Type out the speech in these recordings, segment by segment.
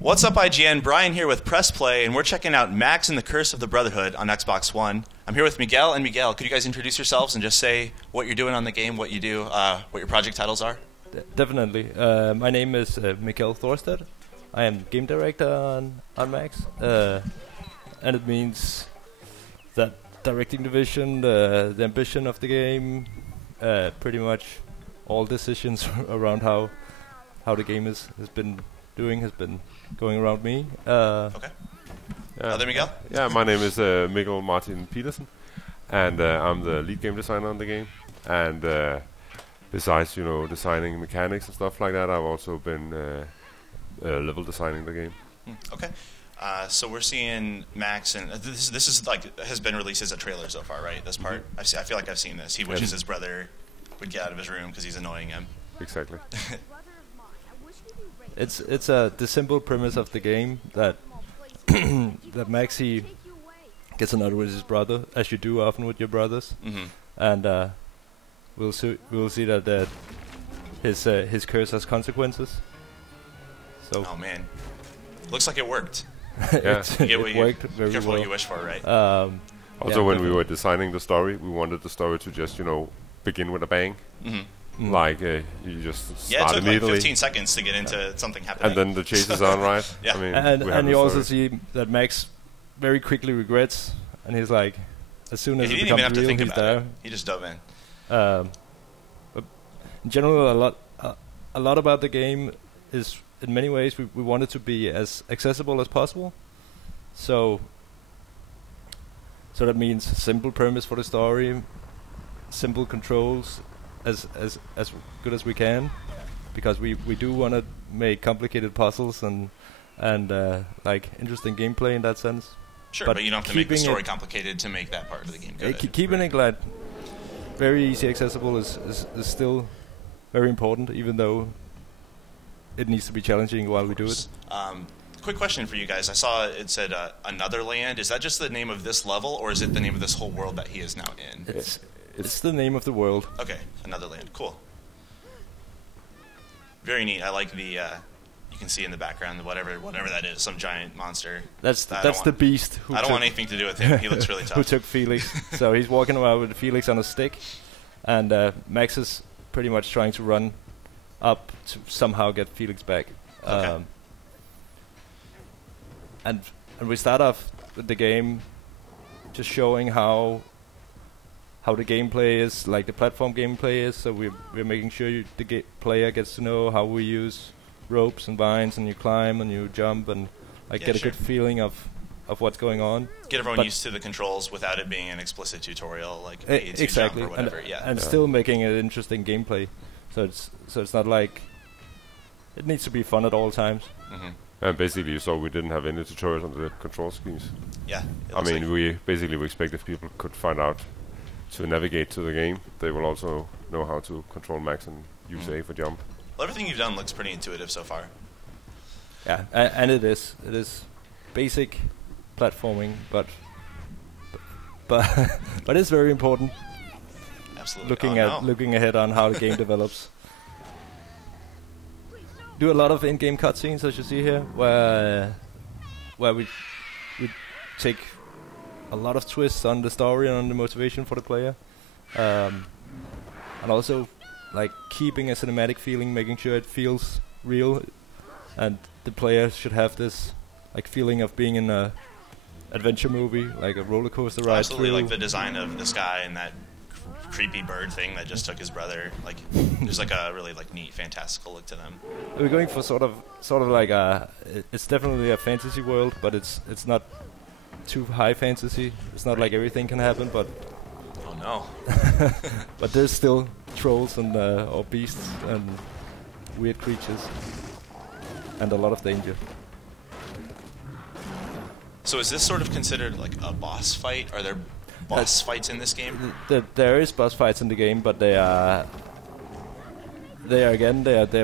What's up, IGN? Brian here with Press Play, and we're checking out Max and the Curse of the Brotherhood on Xbox One. I'm here with Miguel, and Miguel, could you guys introduce yourselves and just say what you're doing on the game, what you do, what your project titles are? Definitely. My name is Miguel Thorstad. I am game director on Max, and it means that directing the vision, the ambition of the game, pretty much all decisions around how the game has been going around me. Okay. Other Miguel? Yeah, my name is Miguel Martin Petersen, and I'm the lead game designer on the game. And besides, designing mechanics and stuff like that, I've also been level designing the game. Okay. So we're seeing Max, and this is like has been released as a trailer so far, right? This part, I feel like I've seen this. He wishes his brother would get out of his room because he's annoying him. Exactly. It's the simple premise of the game that that Maxie gets annoyed with his brother, as you do often with your brothers, and we'll see that his curse has consequences. So. Oh man, looks like it worked. Yeah, it worked very careful well. what you wish for, right? Also, when we were designing the story, we wanted the story to just begin with a bang. Like you just start it took immediately. like 15 seconds to get into something happening. And then the chase is on, right? Yeah. I mean, and you also see that Max very quickly regrets, and he's like, as soon as he it didn't even have becomes to real, think he's about there. it. He just dove in. But in general, a lot about the game is, in many ways, we want it to be as accessible as possible. So that means simple premise for the story, simple controls, as good as we can, because we do want to make complicated puzzles and like interesting gameplay in that sense. Sure, but you don't have to make the story complicated to make that part of the game good. Keeping it like very easy accessible is still very important, even though it needs to be challenging while we do it. Quick question for you guys. I saw it said Another Land. Is that just the name of this level, or is it the name of this whole world that he is now in? It's the name of the world. Okay, Another Land. Cool. Very neat. I like the. You can see in the background whatever that is, some giant monster. That's the beast. I don't want anything to do with him. He looks really tough. Who took Felix? So he's walking around with Felix on a stick, and Max is pretty much trying to run up to somehow get Felix back. Okay. And we start off with the game just showing how the gameplay is, like the platform gameplay is. So we're making sure the player gets to know how we use ropes and vines, and you climb and you jump, and get a good feeling of what's going on. Get everyone used to the controls without it being an explicit tutorial, like exactly, jump or whatever. And still making it interesting gameplay. So it's not like it needs to be fun at all times. And basically, you saw we didn't have any tutorials on the control schemes. Yeah. I mean, we expect if people could find out to navigate to the game, they will also know how to control Max and use A for jump. Well, everything you've done looks pretty intuitive so far. Yeah, and it is basic platforming, but it's very important. Absolutely. Looking ahead on how the game develops. Do a lot of in-game cutscenes, as you see here, where we take a lot of twists on the story and on the motivation for the player, and also like keeping a cinematic feeling, making sure it feels real, and the player should have this like feeling of being in a adventure movie, like a roller coaster ride. Absolutely, like the design of the sky and that creepy bird thing that just took his brother. Like, there's like a really like neat, fantastical look to them. We're going for sort of like it's definitely a fantasy world, but it's not too high fantasy. It's not like everything can happen, but oh no. But there's still trolls and or beasts and weird creatures and a lot of danger. So is this sort of considered like a boss fight? Are there boss fights in this game? There is boss fights in the game, but they're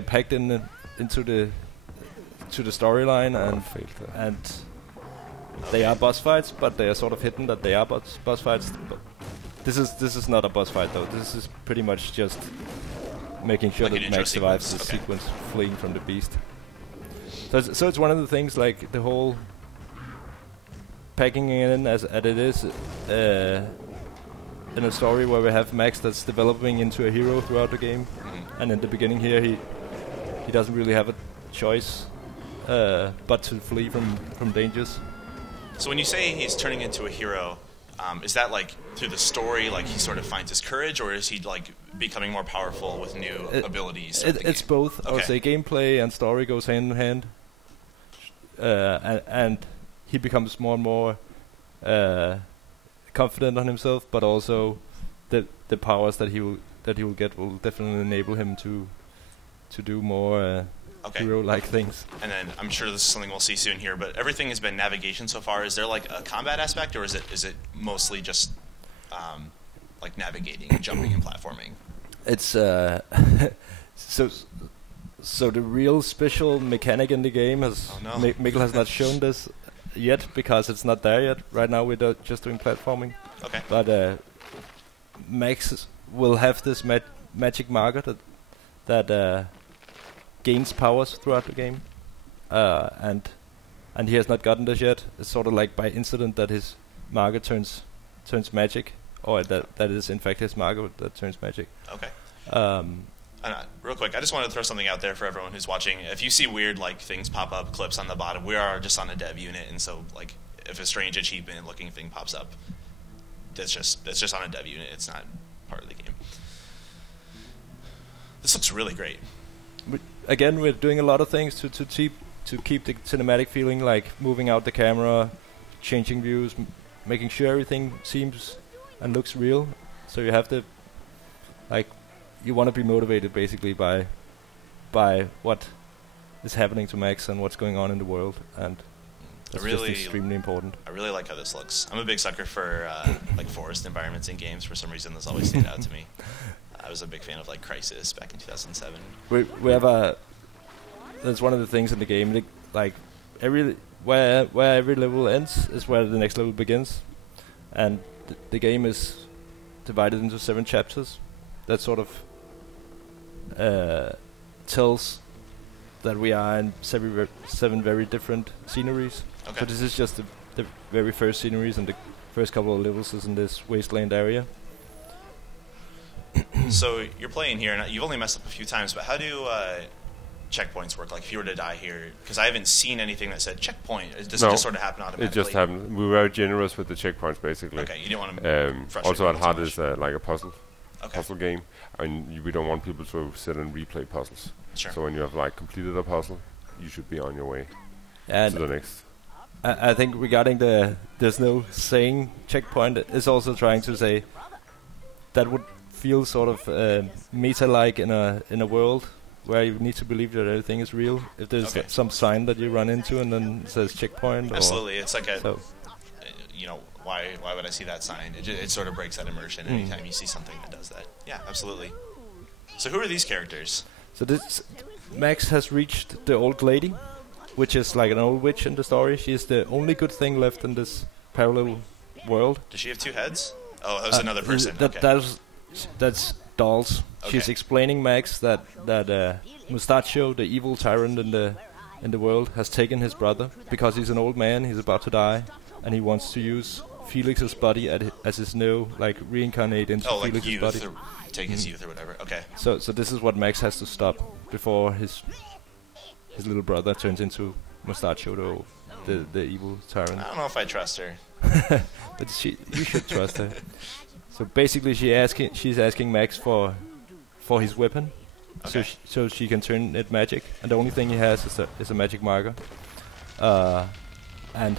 packed into the storyline, and they are boss fights, but they are sort of hidden that they are boss fights. But this is not a boss fight though. This is pretty much just making sure like that Max survives the sequence fleeing from the beast. So it's one of the things, like the whole packing it in as it is in a story where we have Max that's developing into a hero throughout the game, and in the beginning here he doesn't really have a choice but to flee from dangers. So when you say he's turning into a hero, is that like through the story, like he sort of finds his courage, or is he like becoming more powerful with new abilities? It's both. Okay. I would say gameplay and story goes hand in hand, and he becomes more and more confident on himself, but also the powers that he will get will definitely enable him to do more hero-like things. And then I'm sure this is something we'll see soon here, but everything has been navigation so far. Is there like a combat aspect, or is it mostly just like navigating, and jumping, and platforming? It's so the real special mechanic in the game has Mikkel has not shown this yet because it's not there yet. Right now we're just doing platforming. Okay. But Max will have this magic marker that gains powers throughout the game, and he has not gotten this yet. It's sort of like by incident that his marker turns magic, or that is in fact his marker that turns magic. Okay. Real quick, I just wanted to throw something out there for everyone who's watching. If you see weird like things pop up, clips on the bottom, we are just on a dev unit, and so like if a strange achievement looking thing pops up, that's just on a dev unit. It's not part of the game. This looks really great. Again, we're doing a lot of things to keep the cinematic feeling, like moving out the camera, changing views, making sure everything seems and looks real. So you have to, like, you want to be motivated basically by what is happening to Max and what's going on in the world, and that's just extremely important. I really like how this looks. I'm a big sucker for like forest environments in games. For some reason, this always stayed out to me. I was a big fan of like Crysis back in 2007. We have that's one of the things in the game. Like where every level ends is where the next level begins, and the game is divided into 7 chapters. That sort of tells that we are in 7 very different sceneries. Okay. So this is just the very first sceneries, and the first couple of levels is in this wasteland area. So you're playing here, and you've only messed up a few times, but how do checkpoints work? Like if you were to die here, because I haven't seen anything that said checkpoint. Does it just sort of happen automatically? It just happened. We were very generous with the checkpoints, basically. Okay, you didn't want to frustrate also, at people heart too is much. like a puzzle game, and we don't want people to sit and replay puzzles. Sure. So when you have like completed a puzzle, you should be on your way to the next. I think regarding there's no saying checkpoint is also trying to say that would feel sort of meta-like in a world where you need to believe that everything is real. If there's some sign that you run into and then it says checkpoint. Absolutely, it's like why would I see that sign? It sort of breaks that immersion anytime you see something that does that. Yeah, absolutely. So who are these characters? So Max has reached the old lady, which is like an old witch in the story. She is the only good thing left in this parallel world. Does she have 2 heads? Oh, that was another person. That's dolls. Okay. She's explaining Max that Mustachio, the evil tyrant in the world, has taken his brother because he's an old man. He's about to die, and he wants to use Felix's body as his new, like, reincarnate into Felix's youth body. Or take his youth or whatever. Okay. So this is what Max has to stop before his little brother turns into Mustachio, the evil tyrant. I don't know if I trust her. But you should trust her. So basically, she's asking Max for his weapon, so she can turn it magic. And the only thing he has is a magic marker. And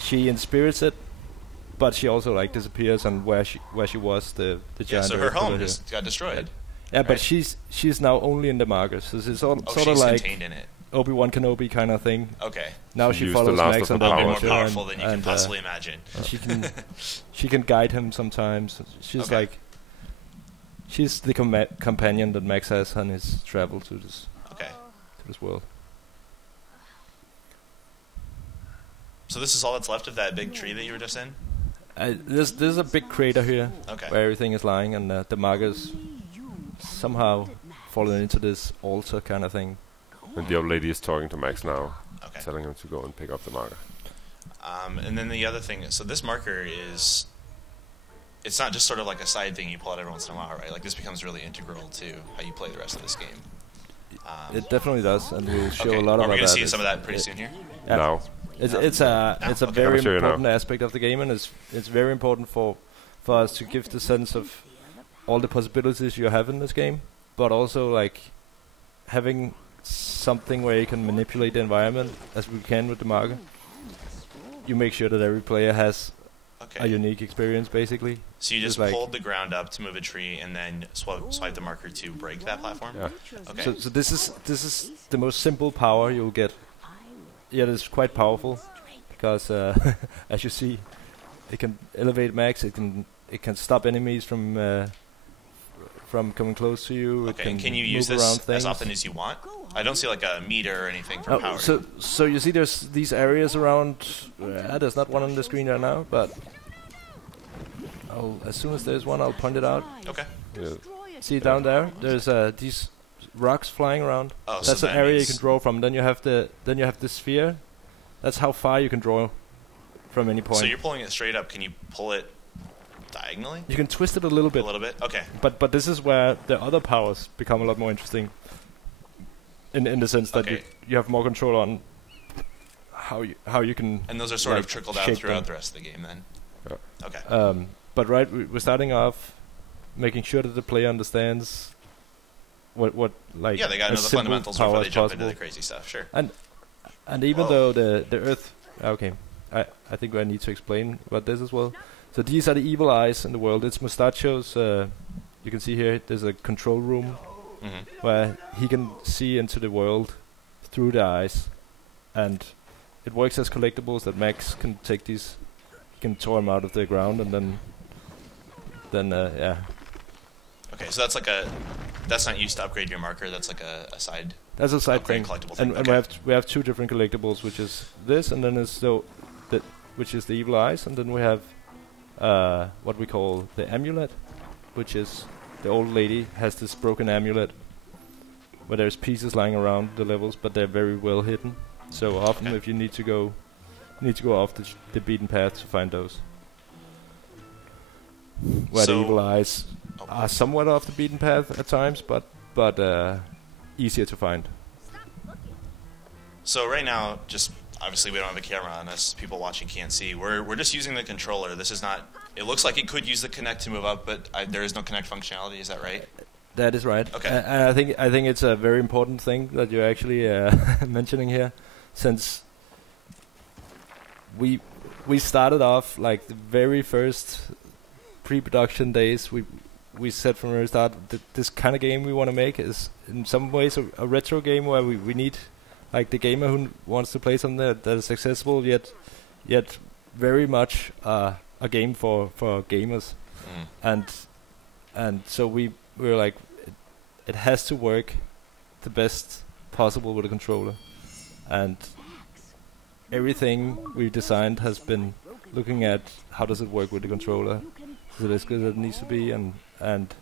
she inspires it, but she also like disappears. And where she was, the giant. So her home just got destroyed. Yeah, right. But she's now only in the marker. So it's sort of like contained in it. Obi-Wan Kenobi kind of thing. Okay. Now she follows Max on the I'll be more powerful than you can possibly imagine. She can guide him sometimes. She's like she's the companion that Max has on his travel to this world. So this is all that's left of that big tree that you were just in? There's a big crater here where everything is lying, and the markers somehow fallen into this altar kind of thing. And the old lady is talking to Max now, Okay. telling him to go and pick up the marker. And then the other thing, so this marker is, it's not just sort of like a side thing you pull out every once in a while, right? Like this becomes really integral to how you play the rest of this game. It definitely does, and we'll show Okay. a lot Are about we going to that. see some of that pretty soon here? Yeah. Now, It's a Okay. very I'll show you now. important aspect of the game, and it's very important for us to give the sense of all the possibilities you have in this game, but also like having something where you can manipulate the environment as we can with the marker. You make sure that every player has Okay. a unique experience, basically. So you just It's like- pulled the ground up to move a tree, and then swipe the marker to break that platform. yeah. Okay. So this is the most simple power you'll get. Yet it's quite powerful because, as you see, it can elevate Max. It can stop enemies from coming close to you. Okay. And can you move use around this things. as often as you want? I don't see like a meter or anything for power. So you see, there's these areas around. There's not one on the screen right now, but as soon as there's one, I'll point it out. Okay. Yeah. See down there? There's these rocks flying around. Oh, so That's an that area you means- can draw from. Then you have the sphere. That's how far you can draw from any point. So you're pulling it straight up. Can you pull it diagonally? You can twist it a little A bit, little bit? Okay. but this is where the other powers become a lot more interesting. In the sense that Okay. you have more control on how you can. And those are sort of like, trickled out shape throughout them. the rest of the game then? Yeah. Okay. But right, we're starting off making sure that the player understands what like Yeah, they got to a know the simple fundamentals power before they is jump into possible. the crazy stuff. Sure. And even Whoa. though the Earth, okay, I think I need to explain about this as well. So these are the evil eyes in the world. It's Mustacho's. You can see here. There's a control room Hmm. where he can see into the world through the eyes, and it works as collectibles that Max can take these. He can tore them out of the ground, and then yeah. Okay, so that's not used to upgrade your marker. That's like a side. That's a side Upgrade thing. collectible And, thing, and okay. we have two different collectibles, which is this, and then there's which is the evil eyes, and then we have what we call the amulet, which is the old lady has this broken amulet where there's pieces lying around the levels, but they're very well hidden. So often, Okay. if you need to go off the beaten path to find those, where the So- evil eyes Oh. are somewhat off the beaten path at times, but easier to find. So right now, just obviously we don't have a camera on us. People watching can't see. We're just using the controller. This is not. It looks like it could use the Kinect to move up, but there is no Kinect functionality. Is that right? That is right. Okay. And I think it's a very important thing that you're actually mentioning here, since we started off like the very first pre-production days. We said from the start that this kind of game we want to make is in some ways a retro game where we need like the gamer who wants to play something that is accessible yet very much a game for gamers. Mm. And so we were like, it has to work the best possible with a controller, and everything we designed has been looking at how does it work with the controller. Is it as good as it needs to be? And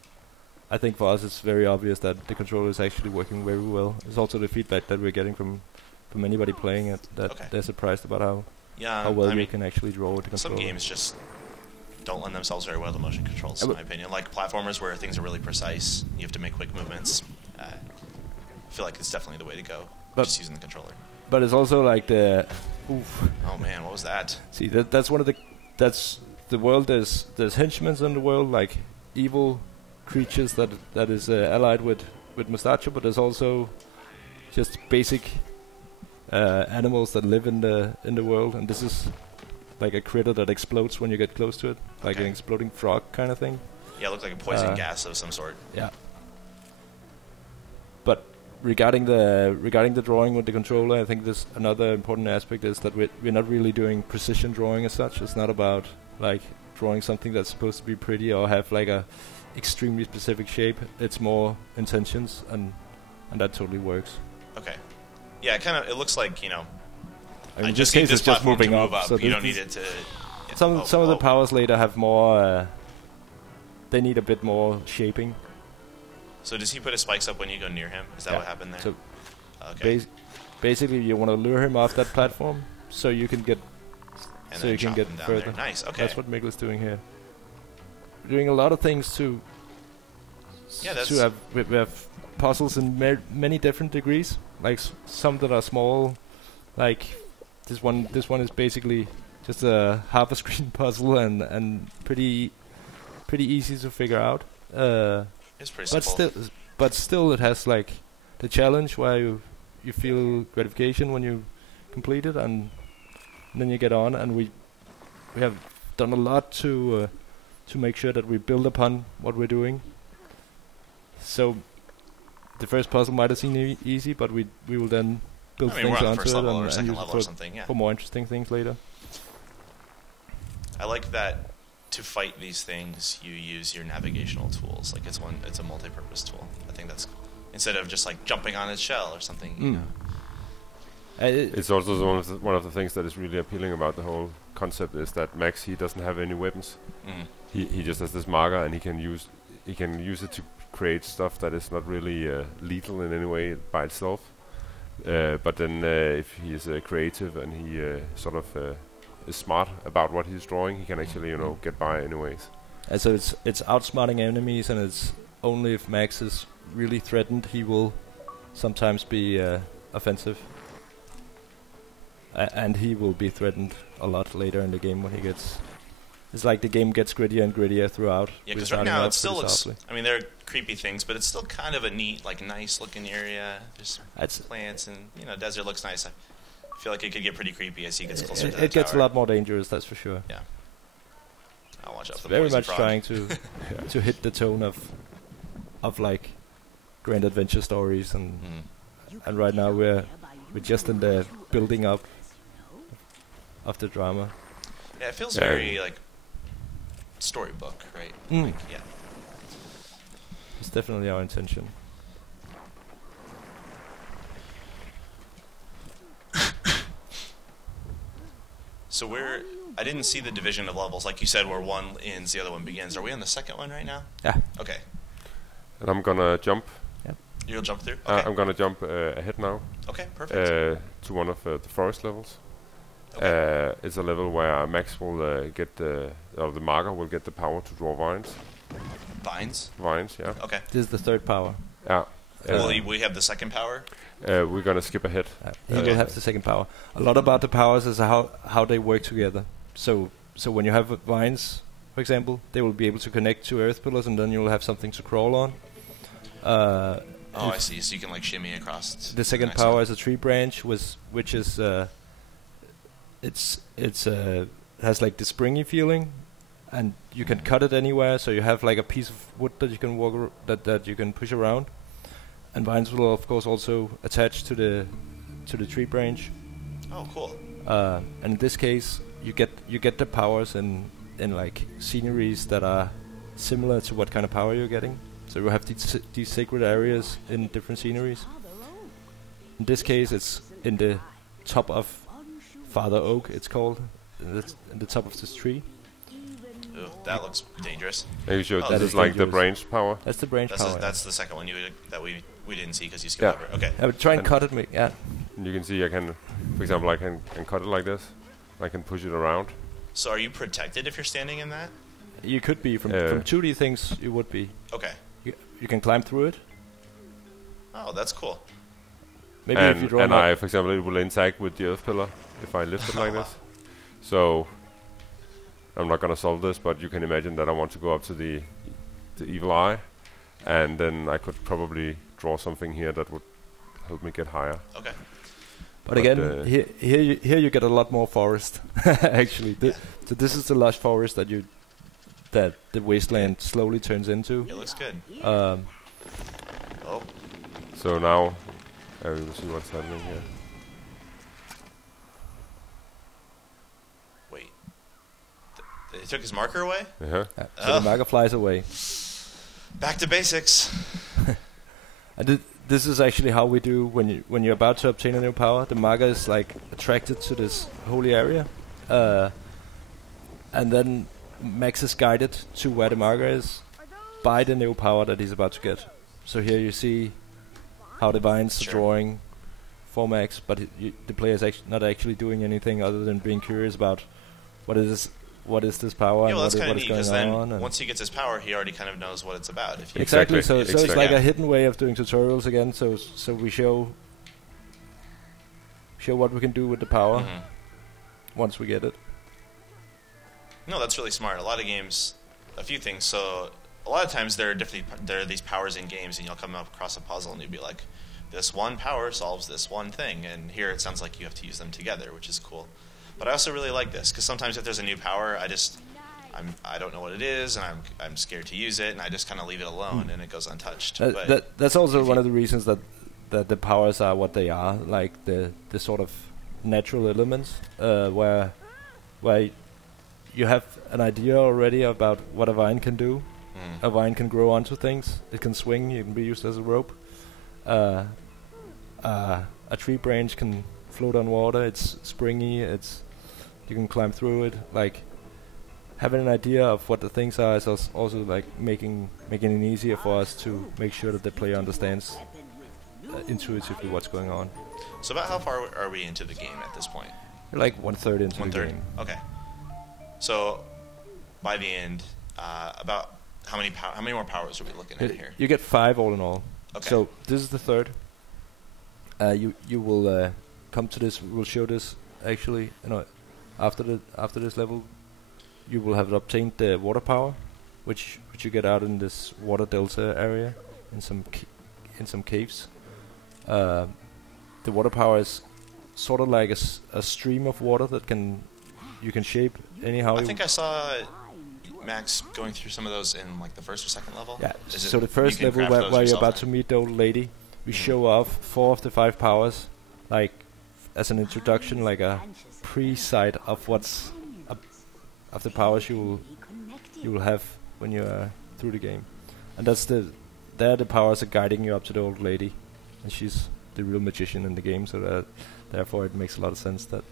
I think for us it's very obvious that the controller is actually working very well. It's also the feedback that we're getting from anybody playing it that Okay. they're surprised about how Yeah. well I you mean, can actually draw with the some controller. games just don't lend themselves very well to motion controls, in my opinion. Like platformers where things are really precise, you have to make quick movements. I feel like it's definitely the way to go. But- Just using the controller. But it's also like the oof. Oh man, what was that? See, that's one of that's the world. There's henchmen in the world, like evil creatures that is allied with Mustacho, but there's also just basic animals that live in the world, and this is like a critter that explodes when you get close to it, like Okay. an exploding frog kind of thing. Yeah, it looked like a poison gas of some sort. Yeah. But regarding the drawing with the controller, I think this another important aspect is that we're not really doing precision drawing as such. It's not about like drawing something that's supposed to be pretty or have like a extremely specific shape. It's more intentions, and that totally works. Okay. Yeah, it looks like, I mean, I in just this need case this it's just platform to moving move up. So You don't this- need it to... yeah. Some Oh, of the whoa. powers later have more. They need a bit more shaping. So does he put his spikes up when you go near him? Is that Yeah. what happened there? So Okay. Basically, you want to lure him off that platform so you can get further. There. Nice. Okay. That's what Mikkel's doing here. We're doing a lot of things to have we have puzzles in many different degrees. Like some that are small, like this one. This one is basically just a half a screen puzzle and pretty easy to figure out. It's pretty simple. But still, it has like the challenge where you feel gratification when you complete it, and then you get on. And we have done a lot to make sure that we build upon what we're doing. So the first puzzle might have seemed easy, but we will then build things onto it and use it for more interesting things later. I like that to fight these things you use your navigational tools. Like it's a multi-purpose tool. I think that's instead of just like jumping on its shell or something. You know. It's also one of the things that is really appealing about the whole concept is that Max, he doesn't have any weapons. He just has this marker, and he can use it to create stuff that is not really lethal in any way by itself. But then if he is creative and he sort of is smart about what he's drawing, he can actually get by anyways. And so it's outsmarting enemies, and it's only if Max is really threatened he will sometimes be offensive. And he will be threatened a lot later in the game when he gets... It's like the game gets grittier and grittier throughout. Yeah, because right now it still looks... I mean, there are creepy things, but it's still kind of a neat, like, nice-looking area. There's plants and, desert looks nice. I feel like it could get pretty creepy as he gets closer to the tower. It gets a lot more dangerous, that's for sure. Yeah. I'll watch out for the very much frog. trying to hit the tone of like, grand adventure stories, and right now we're just in the building up of the drama. Yeah, it feels very, like, storybook, right? Like, yeah. It's definitely our intention. So I didn't see the division of levels. Like you said, where one ends, the other one begins. Are we on the second one right now? Yeah. Okay. And I'm gonna jump. Yep. You'll jump through? Okay. I'm gonna jump ahead now. Okay, perfect. To one of the forest levels. Okay. It's a level where Max will get the marker will get the power to draw vines. Vines? Vines, yeah. Okay. This is the third power. Yeah. Will we have the second power? We're gonna skip ahead. He will have the second power. A lot about the powers is how they work together. So when you have vines, for example, they will be able to connect to earth pillars, and then you'll have something to crawl on. I see. So you can like shimmy across. The second power is a tree branch, which is has like the springy feeling, and you can cut it anywhere. So you have like a piece of wood that you can that you can push around, and vines will of course also attach to the tree branch. Oh, cool. And in this case, you get the powers in like sceneries that are similar to what kind of power you're getting. So you have these sacred areas in different sceneries. In this case, it's in the top of Father Oak, it's called, in the top of this tree. Ooh, that looks dangerous. Are you sure that is like the branch power? That's the branch power. That's the second one that we didn't see because you skipped over. Okay. I would try and cut it. Yeah. And you can see I can, for example, I can cut it like this. I can push it around. So are you protected if you're standing in that? You could be from 2D things. You would be. Okay. You can climb through it. Oh, that's cool. Maybe if you draw. And I, for example, it will interact with the earth pillar if I lift it like this. So I'm not gonna solve this, but you can imagine that I want to go up to the evil eye, and then I could probably draw something here that would help me get higher. Okay. But again, here you get a lot more forest. Actually, so this is the lush forest that the wasteland slowly turns into. It looks good. So now we will see what's happening here. Wait. He took his marker away? Uh-huh. So the marker flies away. Back to basics. And this is actually how we do when you're about to obtain a new power. The marker is like attracted to this holy area, and then Max is guided to where the marker is by the new power that he's about to get. So here you see how the vines are drawing 4 max, but the player is not actually doing anything other than being curious about what is this power and that's what kind is of neat, going because then on. once he gets his power, he already kind of knows what it's about. If you Exactly. So Exactly. it's like a hidden way of doing tutorials again. So we show what we can do with the power once we get it. No, that's really smart. A lot of games, a few things. So a lot of times there are these powers in games, and you'll come up across a puzzle, and you'll be like, this one power solves this one thing. And here it sounds like you have to use them together, which is cool. But I also really like this, because sometimes if there's a new power, I don't know what it is, and I'm scared to use it, and I just kind of leave it alone, and it goes untouched. That's also one of the reasons that the powers are what they are, like the sort of natural elements, where you have an idea already about what a vine can do. A vine can grow onto things. It can swing. You can be used as a rope. A tree branch can float on water. It's springy. You can climb through it. Like, having an idea of what the things are is also like making it easier for us to make sure that the player understands intuitively what's going on. So about how far are we into the game at this point? You're like 1/3 into the game. Okay. So by the end, about how many more powers are we looking at here? You get 5 all in all. Okay. So this is the 3rd. You will come to this. We'll show this actually. After this level, you will have obtained the water power, which you get out in this water delta area in some caves. The water power is sort of like a stream of water that you can shape anyhow. I think I saw Max going through some of those in like the first or second level. Yeah. So the first level where you're about to meet the old lady, we show off 4 of the 5 powers, like as an introduction, like a pre-sight of of the powers you will have when you're through the game, and the powers are guiding you up to the old lady, and she's the real magician in the game. So that therefore it makes a lot of sense that's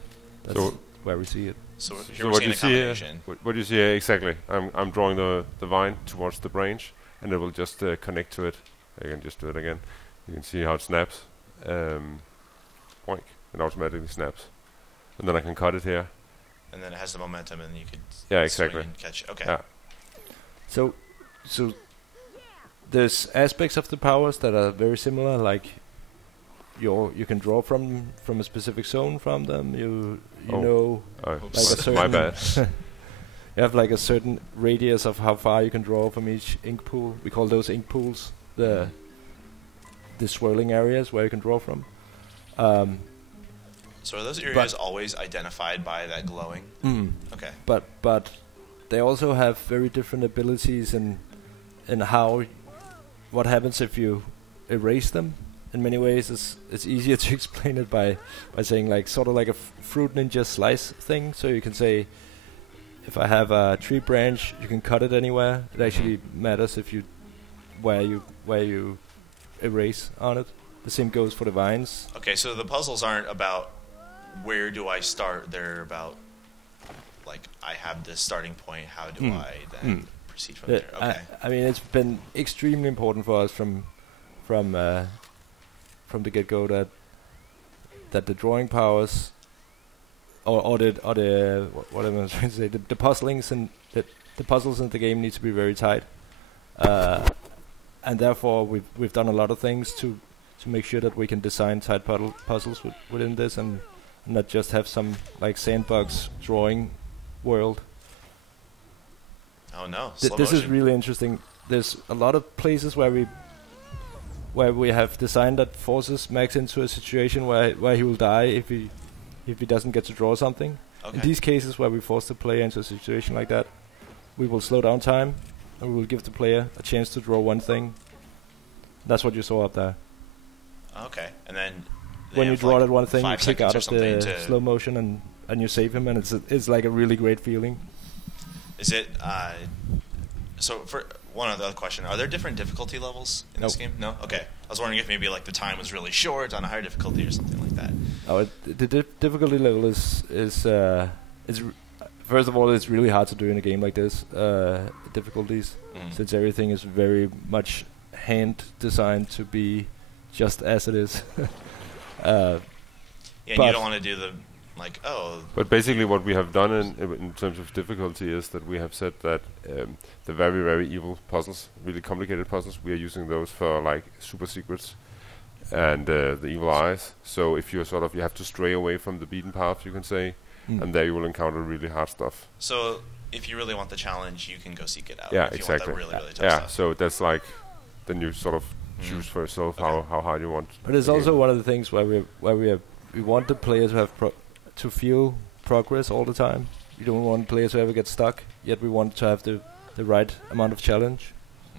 where we see it. So what you see here, what you see here exactly? I'm drawing the vine towards the branch, and it will just connect to it. I can just do it again. You can see how it snaps. Boink! It automatically snaps, and then I can cut it here. And then it has the momentum, and you could exactly and catch. Okay. Yeah. So there's aspects of the powers that are very similar, like you can draw from a specific zone from them. Like a certain my bad. You have like a certain radius of how far you can draw from each ink pool. We call those ink pools the swirling areas where you can draw from. So are those areas always identified by that glowing? Okay. But they also have very different abilities in what happens if you erase them. In many ways, it's easier to explain it by saying like sort of like a fruit ninja slice thing. So you can say, if I have a tree branch, you can cut it anywhere. It actually matters where you erase on it. The same goes for the vines. Okay, so the puzzles aren't about where do I start. They're about like I have this starting point. How do I then proceed from there? Okay. I mean, it's been extremely important for us from the get-go that the drawing powers or the what am I trying to say, the puzzlings and the puzzles in the game need to be very tight, and therefore we've done a lot of things to make sure that we can design tight puzzles within this and not just have some like sandbox drawing world. Oh no! This is really interesting. There's a lot of places where we have designed that forces Max into a situation where he will die if he doesn't get to draw something. Okay. In these cases where we force the player into a situation like that, we will slow down time and we will give the player a chance to draw one thing. That's what you saw up there. Okay, and then when you draw like that one thing, you click out of the to slow motion and you save him, and it's like a really great feeling. Is it? So for one other question, are there different difficulty levels in this game? No. Okay, I was wondering if maybe like the time was really short on a higher difficulty or something like that. Oh, the difficulty level is first of all, it's really hard to do in a game like this. Difficulties, since everything is very much hand designed to be just as it is. Yeah, and you don't want to do the like, oh. But basically, what we have done in terms of difficulty is that we have said that the very, very evil puzzles, really complicated puzzles, we are using those for like super secrets and the evil eyes. So if you're sort of, you have to stray away from the beaten path, you can say, and there you will encounter really hard stuff. So if you really want the challenge, you can go seek it out. Yeah, if exactly. You want that really tough stuff. So that's like, then you sort of choose for yourself how hard you want. But it's also one of the things where we want the player to have to feel progress all the time. We don't want players to ever get stuck, yet we want to have the right amount of challenge.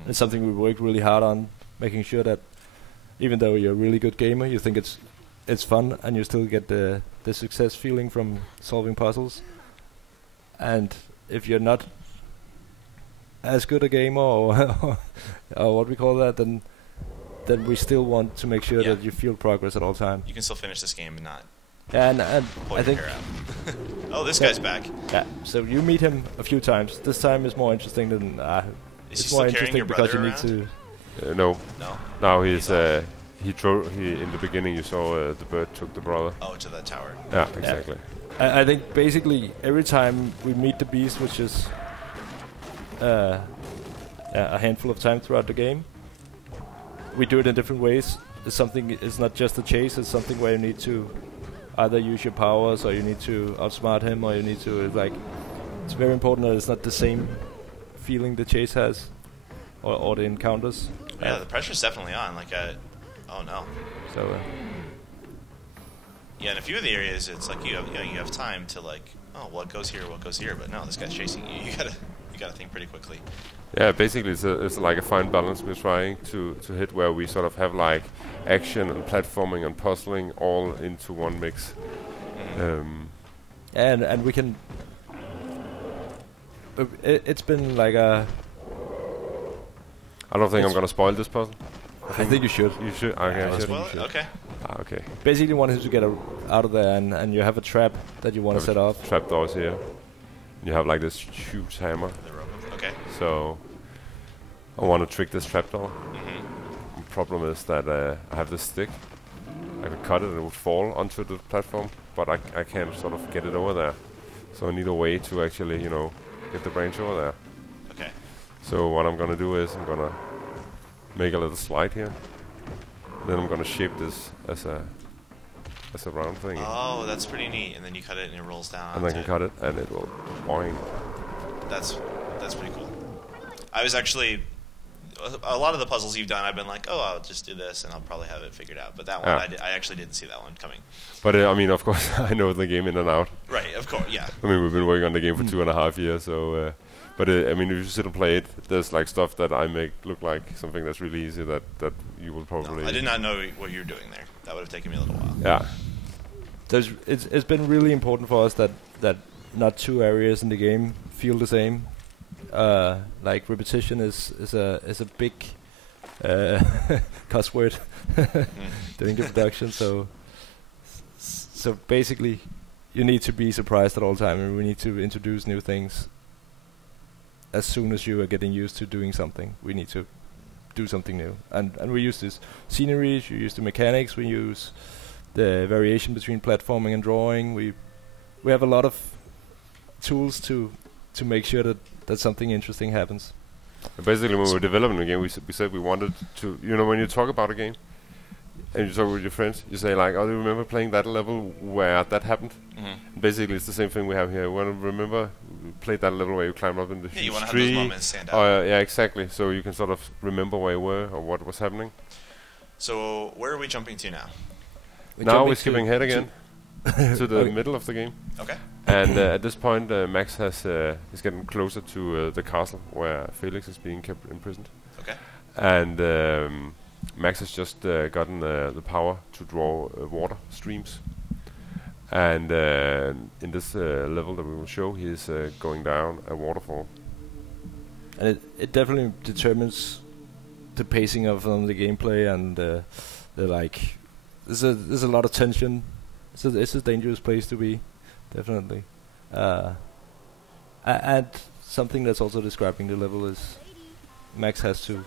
It's something we work really hard on, making sure that even though you're a really good gamer, you think it's fun and you still get the success feeling from solving puzzles. And if you're not as good a gamer or what we call that, then we still want to make sure that you feel progress at all times. You can still finish this game and not. And pull I your think. hair out. Oh, this guy's back. Yeah. So you meet him a few times. This time is more interesting than. Is it's he more still carrying interesting your because you brother need to. No. No. Now he's he in the beginning you saw the bird took the brother. Oh, to that tower. Yeah, exactly. I think basically every time we meet the beast, which is a handful of times throughout the game, we do it in different ways. It's not just a chase. It's something where you need to either use your powers, or you need to outsmart him, or you need to It's very important that it's not the same feeling the chase has, or the encounters. Yeah, the pressure's definitely on. Oh no. So. Yeah, in a few of the areas, it's like you have time to what goes here, but no, this guy's chasing you. You gotta think pretty quickly. Yeah, basically it's like a fine balance we're trying to hit, where we sort of have like action and platforming and puzzling all into one mix. And we can. It's been like a. I don't think I'm gonna spoil this puzzle. I think you should. You should. Okay, I should. Spoil it? Okay. Okay. Basically, want him to get out of there, and you have a trap that you want to set off. Trap doors here. You have like this huge hammer. Okay. So I want to trick this trapdoor. The problem is that I have this stick. I could cut it and it would fall onto the platform, but I can't sort of get it over there. So I need a way to actually, get the branch over there. Okay. So what I'm gonna do is I'm gonna make a little slide here. Then I'm gonna shape this as a round thing. Oh, that's pretty neat. And then you cut it and it rolls down. And I can cut it and it will boing. That's pretty cool. I was actually a lot of the puzzles you've done, I've been like, oh, I'll just do this and I'll probably have it figured out. But that one, I actually didn't see that one coming. But I mean, of course, I know the game in and out. Right, of course, yeah. I mean, we've been working on the game for 2.5 years, so. But I mean, if you sit and play it, there's like stuff that I make look like something that's really easy that you will probably. No, I did not know what you were doing there. That would have taken me a little while. Yeah. It's been really important for us that not two areas in the game feel the same. Like repetition is a big cuss word during the production. So basically, you need to be surprised at all time, and we need to introduce new things. As soon as you are getting used to doing something, we need to do something new. And we use this scenery, we use the mechanics, we use the variation between platforming and drawing. We have a lot of tools to make sure that something interesting happens. Basically, when we were developing the game, we said we wanted to, when you talk about a game, and you talk with your friends, you say like, oh, do you remember playing that level where that happened? Mm-hmm. Basically, it's the same thing we have here. You want to remember played that level where you climb up in the you want to have tree. those moments stand out. Yeah, exactly. So you can sort of remember where you were or what was happening. So where are we jumping to now? Now we're skipping ahead again to the middle of the game. Okay. And at this point, Max is getting closer to the castle where Felix is being kept imprisoned. Okay. And Max has just gotten the power to draw water streams. And in this level that we will show, he is going down a waterfall. And it definitely determines the pacing of the gameplay, and there's a lot of tension. It's a dangerous place to be, definitely. And something that's also describing the level is Max has to,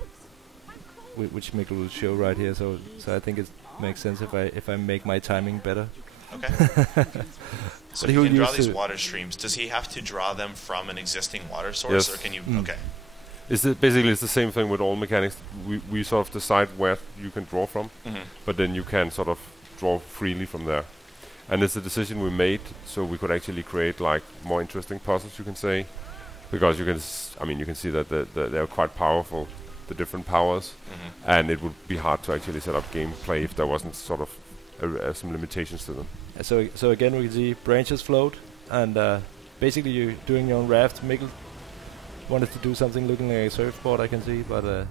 which Mikkel will show right here. So I think it makes sense if I make my timing better. Okay. So But you he'll can draw use these the- water streams. Does he have to draw them from an existing water source, Yes. or can you? Mm. Okay. Basically it's the same thing with all mechanics. We sort of decide where you can draw from, Mm-hmm. but then you can sort of draw freely from there. And it's a decision we made so we could actually create like more interesting puzzles, you can say, because you can you can see that they're quite powerful, the different powers, Mm-hmm. and it would be hard to actually set up gameplay if there wasn't sort of some limitations to them. So again, we can see branches float, and basically you're doing your own raft. Mikkel wanted to do something looking like a surfboard, I can see, but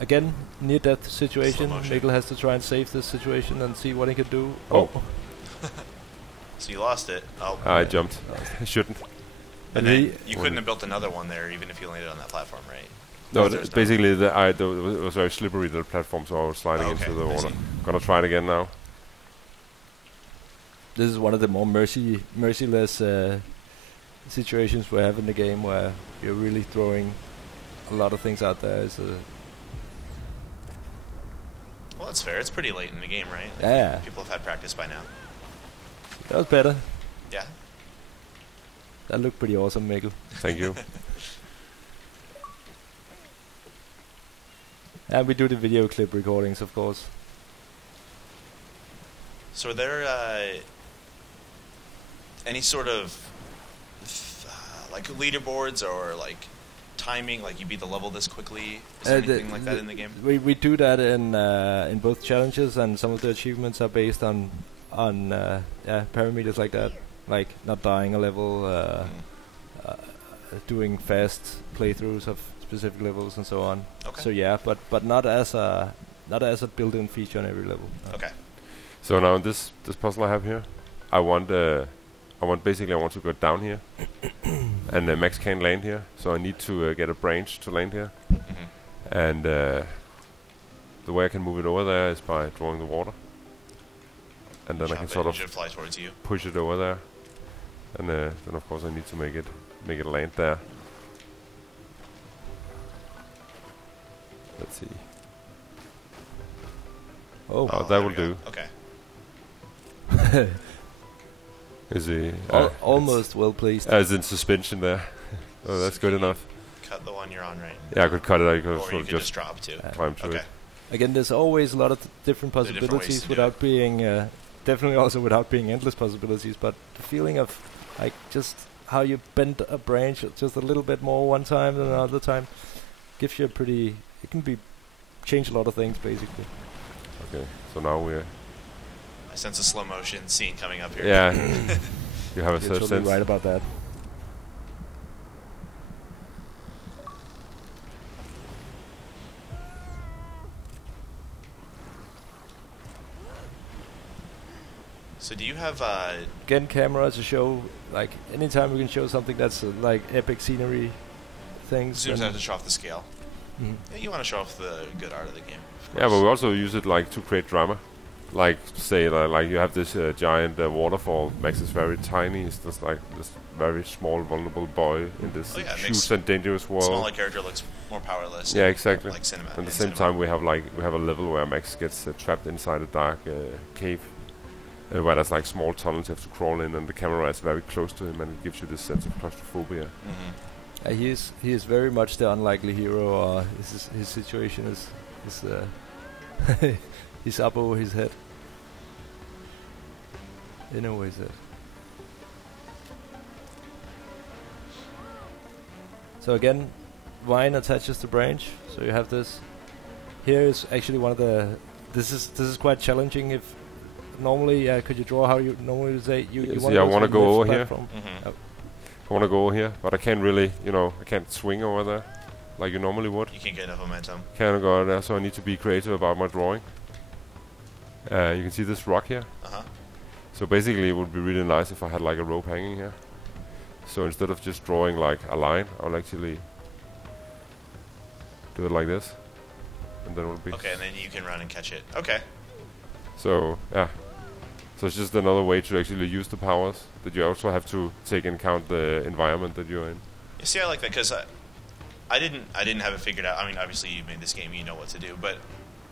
again, near-death situation. Slow motion. Mikkel has to try and save this situation and see what he can do. Oh. So you lost it. Oh. I jumped. I shouldn't. And And then he- you couldn't have built another one there, even if you landed on that platform, right? No, There's no- basically it was very slippery, the platform, so I was sliding Okay, into the I water. see. Gonna try it again now. This is one of the more merciless situations we have in the game, where you're really throwing a lot of things out there. Well, that's fair. It's pretty late in the game, right? Yeah, People have had practice by now. that was better. Yeah. That looked pretty awesome, Mikkel. Thank you. And we do the video clip recordings, of course. So are there any sort of like leaderboards or like timing, like you beat the level this quickly? Is there anything like that in the game? We do that in both challenges, and some of the achievements are based on parameters like that, like not dying a level, doing fast playthroughs of specific levels, and so on. Okay. So yeah, but not as a built-in feature on every level. Okay. So now this puzzle I have here, I want to go down here, and Max can't land here, so I need to get a branch to land here, Mm-hmm. and the way I can move it over there is by drawing the water, and then I can sort of should fly towards you. push it over there, and then of course I need to make it land there. Let's see. Oh, Oh, that there will we go. do. Okay. Is he? almost well placed. As in suspension there. Oh, that's good enough. Cut the one you're on, right? Yeah, I could cut it. I could Or sort you of could just just drop too. climb through Okay. it. Again, there's always a lot of different There are different ways possibilities to do without being definitely also without being endless possibilities. But the feeling of like just how you bend a branch just a little bit more one time than another time gives you a pretty. It can be change a lot of things basically. Okay, so now we're. I sense a slow motion scene coming up here. Yeah. You have a You're search totally sense. right about that. So do you have Again, camera to show like anytime we can show something that's like epic scenery things. zooms then- out to show off the scale? Mhm. Yeah, you want to show off the good art of the game. Of Yeah, but course. we also use it like to create drama. Like say like you have this giant waterfall. Max is very tiny. He's just like this very small, vulnerable boy in this Oh, yeah, it huge makes and dangerous world. Smaller character looks more powerless. Yeah, exactly. Like cinema. At the in same cinema. time, we have a level where Max gets trapped inside a dark cave, where there's like small tunnels you have to crawl in, and the camera is very close to him, and it gives you this sense of claustrophobia. Mhm. He is very much the unlikely hero. His situation is he's up over his head. In a way, that. So again, vine attaches to branch. So you have this. Here is actually one of the. This is quite challenging. If normally, could you draw how you normally would say you? Yes, You yeah, I want wanna to go over here. Mhm. I want to go here, but I can't really, I can't swing over there like you normally would. You can get enough momentum. Can't go there, so I need to be creative about my drawing. You can see this rock here. Uh-huh. So basically, it would be really nice if I had like a rope hanging here. So instead of just drawing like a line, I'll actually do it like this, and then it will be. Okay, and then you can run and catch it. Okay. So yeah, so it's just another way to actually use the powers. That you also have to take into account the environment that you're in. You see, I like that because I didn't have it figured out. I mean, obviously you made this game, you know what to do, but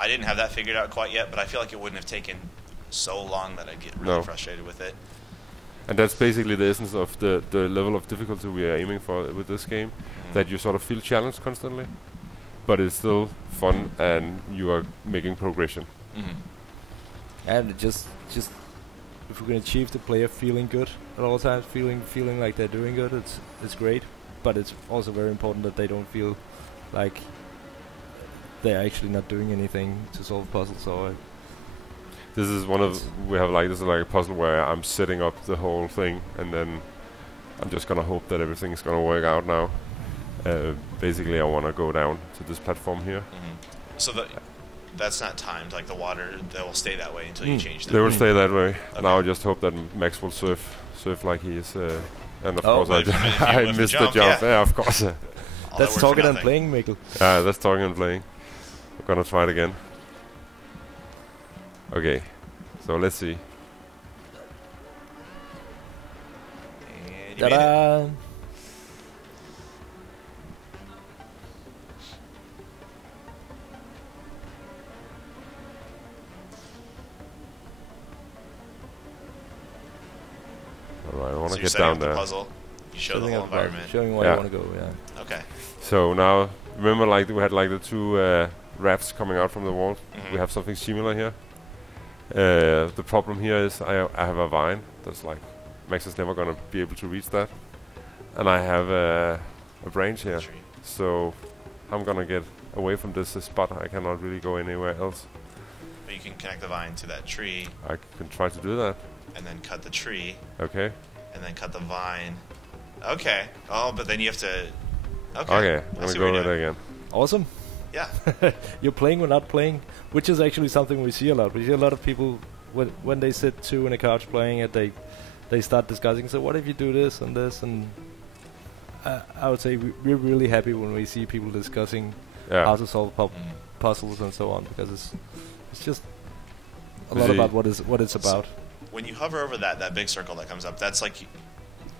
I didn't have that figured out quite yet. But I feel like it wouldn't have taken so long that I get really frustrated with it. And that's basically the essence of the level of difficulty we are aiming for with this game, that you sort of feel challenged constantly, but it's still fun and you are making progression. And it just if we can achieve the player feeling good at all times, feeling like they're doing good, it's great. But it's also very important that they don't feel like they're actually not doing anything to solve puzzles. So this is this is like a puzzle where I'm setting up the whole thing, and then I'm just gonna hope that everything's gonna work out now. Basically, I want to go down to this platform here. So that's not timed. Like the water, they will stay that way until you change them. They will stay that way. Okay. Now I just hope that Max will surf like he is. And of course, I missed the jump. Yeah, of course. That's talking and playing, Mikkel. That's talking and playing. We're gonna try it again. Okay, so let's see. Ta-da! Alright, I want to so get down there. The puzzle. You show the whole environment. Showing where you want to go, yeah. Okay. So now, remember like we had like the two rafts coming out from the wall? We have something similar here. The problem here is I have a vine that's like, Max is never going to be able to reach that. And I have a branch here. So I'm going to get away from this spot. I cannot really go anywhere else. But you can connect the vine to that tree. I can try to do that. And then cut the tree. Okay. And then cut the vine. Okay. Oh, but then you have to... Okay, I'm going to go with it again. Awesome. Yeah. You're playing, we're not playing, which is actually something we see a lot. We see a lot of people, when they sit two in a couch playing it, they start discussing, so what if you do this and this? And I would say we're really happy when we see people discussing how to solve puzzles and so on, because it's just a lot about what it's about. So when you hover over that big circle that comes up, that's like...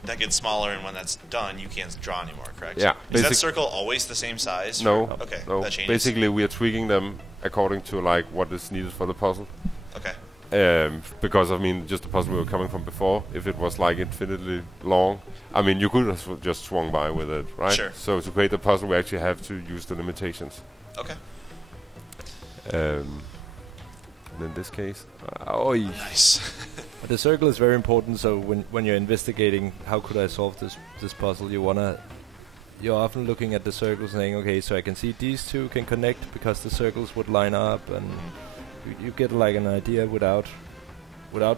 That gets smaller, and when that's done, you can't draw anymore, correct? Yeah. Is that circle always the same size? No. Okay, no. that changes. Basically, we are tweaking them according to like what is needed for the puzzle. Okay. Because, I mean, just the puzzle we were coming from before, if it was like infinitely long, I mean, you could have just swung by with it, right? Sure. So to create the puzzle, we actually have to use the limitations. Okay. And in this case, nice. But the circle is very important. So when you're investigating, how could I solve this puzzle? You're often looking at the circles, saying, okay, so I can see these two can connect because the circles would line up, and you get like an idea without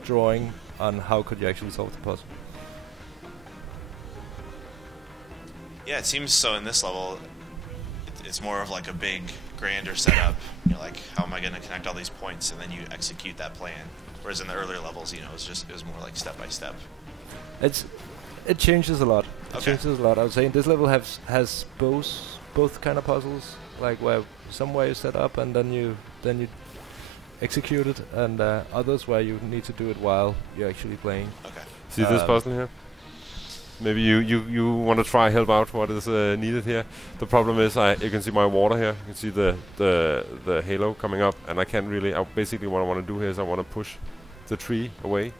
drawing on how could you actually solve the puzzle. Yeah, it seems so in this level. It's more of like a big, grander setup. You're like, how am I going to connect all these points, and then you execute that plan. Whereas in the earlier levels, it was more like step by step. It changes a lot. It changes a lot. I would say in this level has both kind of puzzles, like where somewhere you set up and then you execute it, and others where you need to do it while you're actually playing. Okay. See this puzzle here? Maybe you want to try help out what is needed here. The problem is you can see my water here. You can see the halo coming up, and I can't really. Basically, what I want to do here is I want to push the tree away,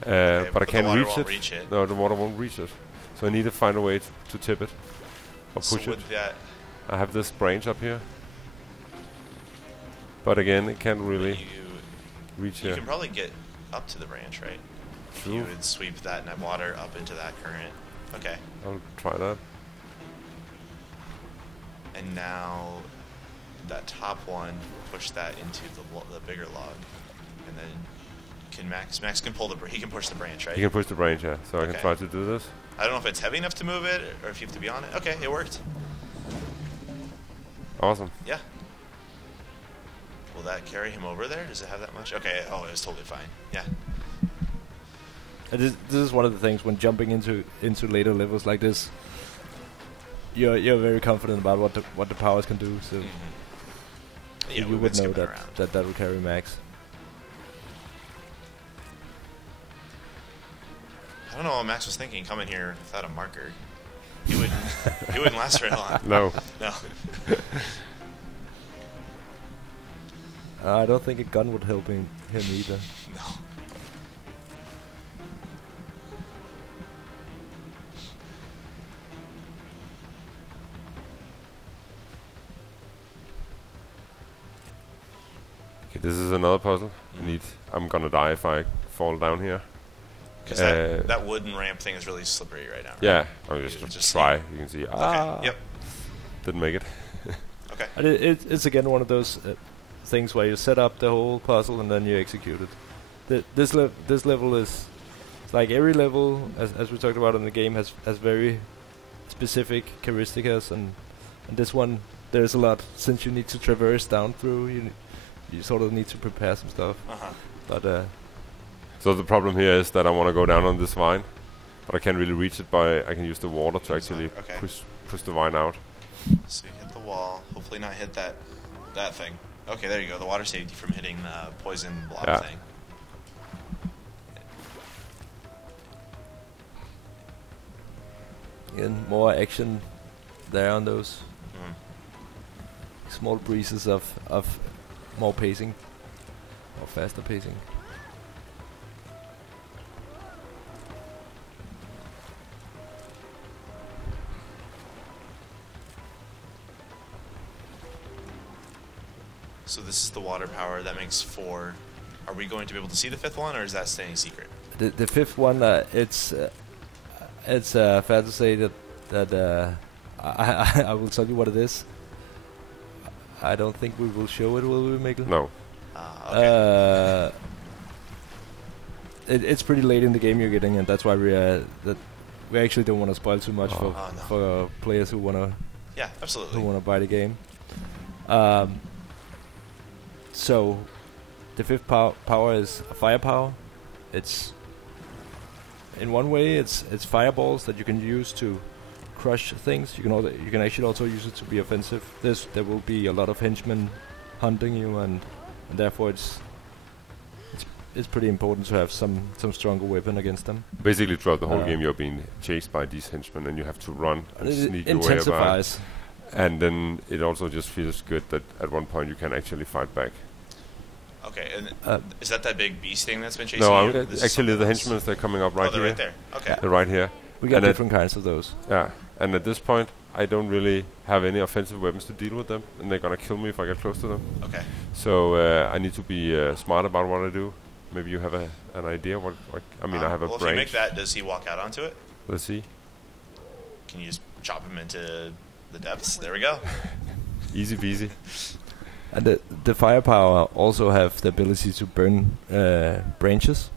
but I can't reach it. No, the water won't reach it. So I need to find a way to tip it or push it. I have this branch up here, but again, it can't really reach here. You can probably get up to the branch, right? You would sweep that water up into that current. Okay. I'll try that. And now that top one, push that into the bigger log, and then can Max can pull he can push the branch, right? He can push the branch, yeah. So I can try to do this. I don't know if it's heavy enough to move it or if you have to be on it. Okay, it worked. Awesome. Yeah. Will that carry him over there? Does it have that much? Okay. Oh, it was totally fine. Yeah. This is one of the things when jumping into later levels like this, you're very confident about what the powers can do. So yeah, you would know that will carry Max. I don't know what Max was thinking coming here without a marker. He wouldn't last very long. No. No. I don't think a gun would help him him either. No. Okay, this is another puzzle. I'm gonna die if I fall down here. Because that wooden ramp thing is really slippery right now. Right? Yeah, I'm just try. You can see. Okay. Yep. Didn't make it. Okay. And it's again one of those things where you set up the whole puzzle and then you execute it. This level is like every level, as we talked about in the game, has very specific characteristics, and this one there's a lot, since you need to traverse down through. You sort of need to prepare some stuff. But so the problem here is that I want to go down on this vine, but I can't really reach it I can use the water to actually push the vine out. So you hit the wall, hopefully not hit that thing. Okay, there you go. The water saved you from hitting the poison blob thing. And more action there on those small breezes of more pacing, or faster pacing. So this is the water power. That makes 4. Are we going to be able to see the 5th one, or is that staying secret? The 5th one, it's fair to say that I will tell you what it is. I don't think we will show it, will we, Mikkel? No. Okay. It's pretty late in the game you're getting, and that's why we actually don't want to spoil too much for players who wanna absolutely who wanna buy the game. So the 5th power is firepower. It's in one way it's fireballs that you can use to crush things. You can actually also use it to be offensive. There will be a lot of henchmen hunting you, and therefore it's pretty important to have some stronger weapon against them. Basically, throughout the whole game, you're being chased by these henchmen, and you have to run and sneak your way about. Intensifies. And then it also just feels good that at one point you can actually fight back. Okay, and is that big beast thing that's been chasing you? No, actually the henchmen, they're coming up right here. They're right there. Okay. They're right here. We got different kinds of those. Yeah, and at this point, I don't really have any offensive weapons to deal with them, and they're gonna kill me if I get close to them. Okay. So I need to be smart about what I do. Maybe you have an idea what I mean, I have a branch. If you make that, does he walk out onto it? Let's see. Can you just chop him into the depths? There we go. Easy peasy. And the firepower also have the ability to burn branches.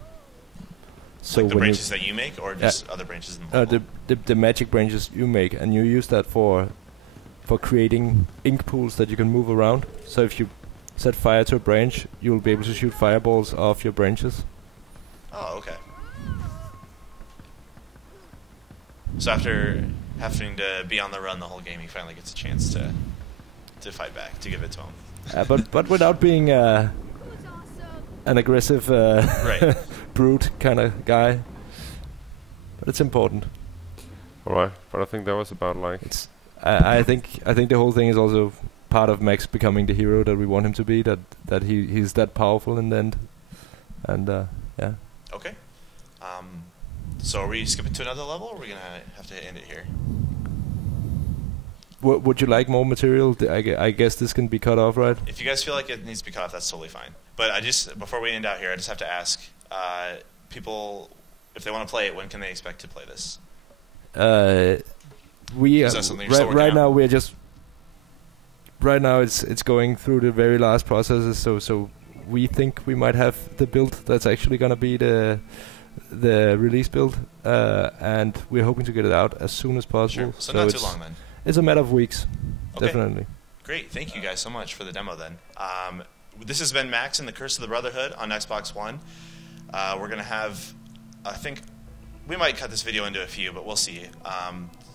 So like the branches that you make, or just other branches in the level? The magic branches you make, and you use that for creating ink pools that you can move around. So if you set fire to a branch, you will be able to shoot fireballs off your branches. Oh, okay. So after having to be on the run the whole game, he finally gets a chance to fight back, to give it to him. But without being an aggressive brute kind of guy. But it's important. Alright, but I think that was about like... I think the whole thing is also part of Max becoming the hero that we want him to be, that he's that powerful in the end. And yeah. Okay. So are we skipping to another level, or are we going to have to end it here? Would you like more material? I guess this can be cut off, right? If you guys feel like it needs to be cut off, that's totally fine. But before we end out here, I just have to ask people, if they want to play it, when can they expect to play this? Right now it's going through the very last processes, so we think we might have the build that's actually going to be the release build, and we're hoping to get it out as soon as possible. Sure. So not too long then. It's a matter of weeks, definitely. Great, thank you guys so much for the demo then. This has been Max and the Curse of the Brotherhood on Xbox One. We're going to have, I think, we might cut this video into a few, but we'll see.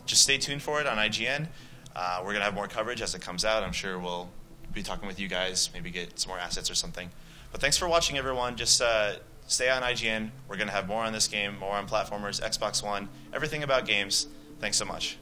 Just stay tuned for it on IGN. We're going to have more coverage as it comes out. I'm sure we'll be talking with you guys, maybe get some more assets or something. But thanks for watching, everyone. Just stay on IGN. We're going to have more on this game, more on platformers, Xbox One, everything about games. Thanks so much.